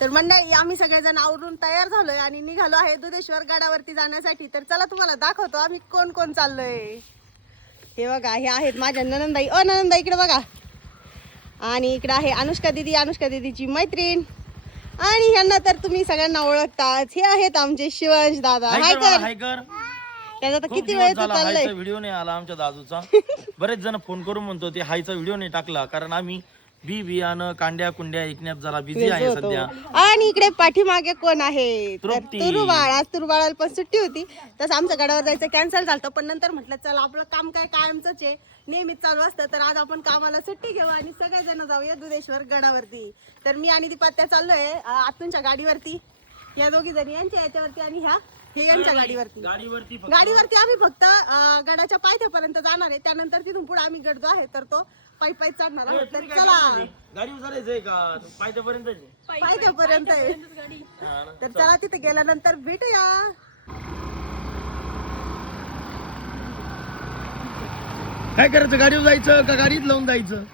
तर मंडळी आम्ही सगळेजण आवरून तयार झालोय आणि निघालो आहे दुधेश्वर गडावरती जाण्यासाठी. तर चला तुम्हाला दाखवतो आम्ही कोण कोण चाललोय. हे बघा, हे आहेत माझ्या ननंदाई. ननंदाई इकडे बघा. आणि इकडे आहे अनुष्का दीदी, अनुष्का दीदीची मैत्रीण. आणि ह्यांना तर तुम्ही सगळ्यांना ओळखताच. हे आहेत आमचे शिवांश दादा. हाय कर. त्याचा तर किती वेळ चाललाय. व्हिडिओ नाही आला आमच्या दादूचा. बरेच जण फोन करून म्हणतो ते हायचा व्हिडिओ नाही टाकला, कारण आम्ही बियाणं कांड्या कुंड्या ऐकण्यात जरा बिझी आहे सध्या. आणि इकडे पाठीमागे कोण आहे? तृप्ती. तुरुबाळ. आज तुरुबाळाला पण सुट्टी होती, तसं आमचं गडावर जायचं कॅन्सल झालं. पण नंतर म्हटलं चला आपलं काम काय कायमच आहे, नेहमीच चालू असतं. तर आज आपण कामाला सुट्टी घेऊ आणि सगळेजण जाऊया दुधेश्वर गडावरती. तर मी आणि दीपात्या चाललोय आतूनच्या गाडीवरती. या दोघी जणी यांच्या याच्यावरती आणि ह्या हे यांच्या गाडीवरती आम्ही फक्त गडाच्या पायथ्यापर्यंत जाणार आहे. त्यानंतर तिथून पुढे आम्ही गड जो आहे तर तो पायी पायी चढणार आहोत. तर चला, गाडी उतरायचंय का पायथ्यापर्यंत? पायथ्यापर्यंत आहे. तर चला तिथे गेल्यानंतर भेटूया. काय करायचं, गाडीवर जायचं का गाडीत लावून जायचं?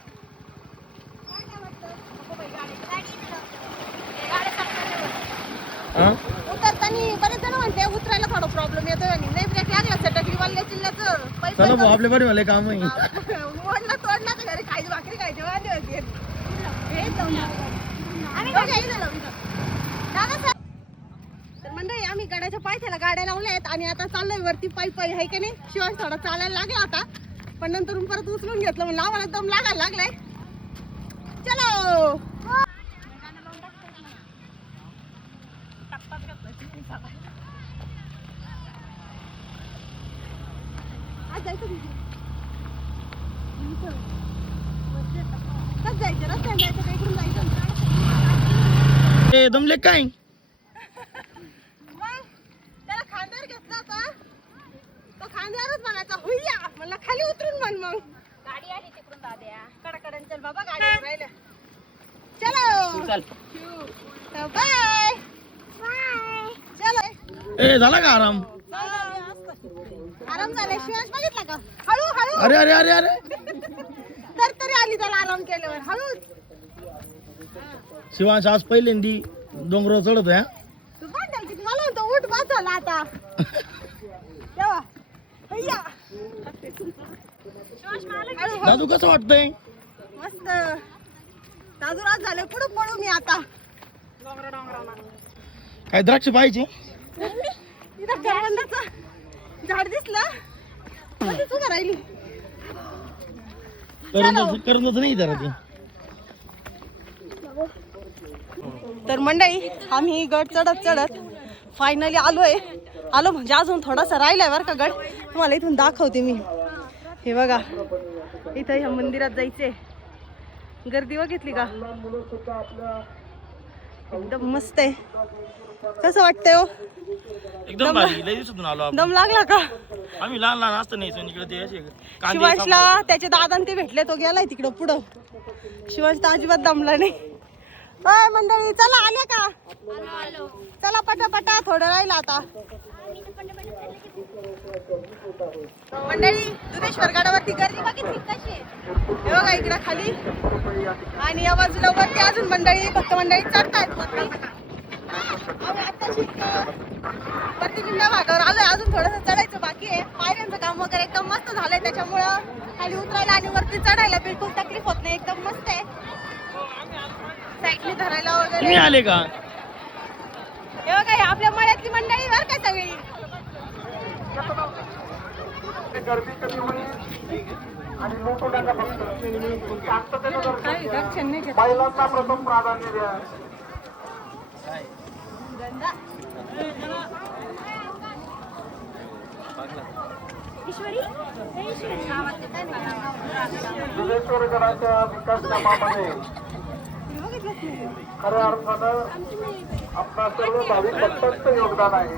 उतरताना बरेच जण म्हणते उतरायला थोडा प्रॉब्लेम येतो आणि नाही ब्रेक लागला तर टकलीवाल्या चिल्ल्याचं चला भाऊ, आपल्या बरे काम आहे. मोडला तोडला तर घरी खायची भाकरी खायची वांदे होते. तर मंडळी आम्ही गडाच्या पायथ्याला गाड्या लावल्या आहेत आणि आता चाललोय वरती पायी पायी. आहे का नाही? शिवाय थोडा चालायला लागला होता, पण नंतर परत उचलून घेतलं. म्हणलं आम्हाला दम लागायला लागलाय. चलो. दमले काय? त्याला खांद्यावर घेतला होता, तो खांद्यावरच म्हणायचा हुय्या. म्हणलं खाली उतरून म्हण. मग गाडी आली तिकडून दाद्या कडकडन. चल बाबा, गाडी राहिलं. चलो बाय. चलो. झाला का आराम? आराम झाला. शिवाय बघितला का? हळू हळू. अरे अरे अरे अरे, तर तरी आली त्याला आराम केल्यावर. हळू. शिवांश आज पहिल्यांदी डोंगर चढतोय. तू बांधाल किती मला म्हणतो उठ बाजूला आता. तेव्हा हैया. दादू कसं वाटतंय? मस्त. ताजूराज झाले. पुढे पळू मी आता. काय द्राक्ष पाहिजे? इथं करवंदाचं झाड दिसलं म्हणजे तू राहिली. करूनच नाही जरा ते. तर मंडळी आम्ही गड चढत फायनली आलो म्हणजे अजून थोडासा राहिलाय बरं का गड. तुम्हाला इथून दाखवते मी. हे बघा, इथं ह्या मंदिरात जायचे. गर्दी बघितली का? एकदम मस्त आहे. कसं वाटतंय हो? एकदम भारी. लय दिवसातून आलो आपण. दम लागला का? आम्ही लहान लहान असतो नाही इकडे ते असे शिवांशला त्याचे दादा ते भेटले, तो गेलाय तिकडं पुढं. शिवांश तर अजिबात दमला नाही. अय मंडळी, चला आले का? चला पटापटा, थोडं राहिलं आता. मंडळी दुधेश्वर गडावरती गर्दी बघितली कशी आहे? हे बघा इकडं खाली आणि या बाजूला वरती अजून मंडळी, भक्त मंडळी चढतायत वरती. वरती निम्म्या भागावर आलोय. अजून थोडंसं चढायचं बाकी आहे. पायऱ्यांचं काम वगैरे एकदम मस्त झालंय, त्याच्यामुळं खाली उतरायला आणि वरती चढायला बिलकुल तकलीफ होत नाही. एकदम मस्त आहे. साईडने धरायला वगैरे. तुम्ही आले का? हे बघा, हे आपल्या मळ्यातली मंडळी बरं का सगळी. महिलांना प्रथम प्राधान्य द्या. दुधेश्वर गडाच्या विकास कामामध्ये खऱ्या अर्थानं आपणा सर्व भाविक भक्तांचं योगदान आहे.